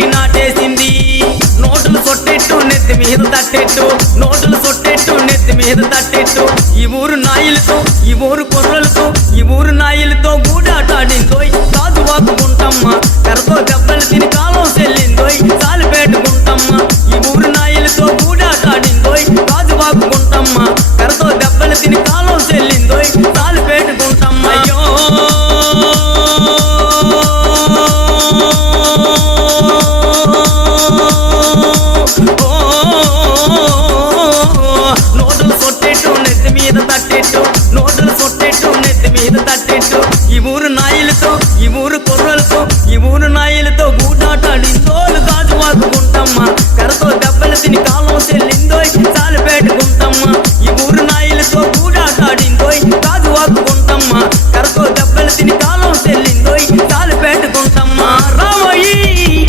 మట్టి నాటేసింది నోటులు సొట్టెట్టు నెత్తి మీద తట్టెట్టు నోటులు సొట్టెట్టు నెత్తి మీద తట్టెట్టు ఈ ఊరు నాయులతో ఈ ఊరు కుర్రలతో ఈ ఊరు నాయులతో గూడాటాడిందోయ్ కాదు వాకుకుంటమ్మ కరతో దెబ్బలు తిని కాలం చెల్లిందోయ్ కాలు పెట్టుకుంటమ్మ ఈ ఊరు నాయులతో గూడాటాడిందోయ్ కాదు వాకుకుంటమ్మ కరతో దెబ్బలు తిని కాలం చెల్లిందోయ్ కాలు పెట్టుకుంటమ్మ అయ్యో నోటులు సొట్టెట్టు నెత్తి మీద తట్టెట్టు నోటులు సొట్టెట్టు నెత్తి మీద తట్టెట్టు ఈ ఊరు నాయులతో ఈ ఊరు కుర్రలతో ఈ ఊరు నాయులతో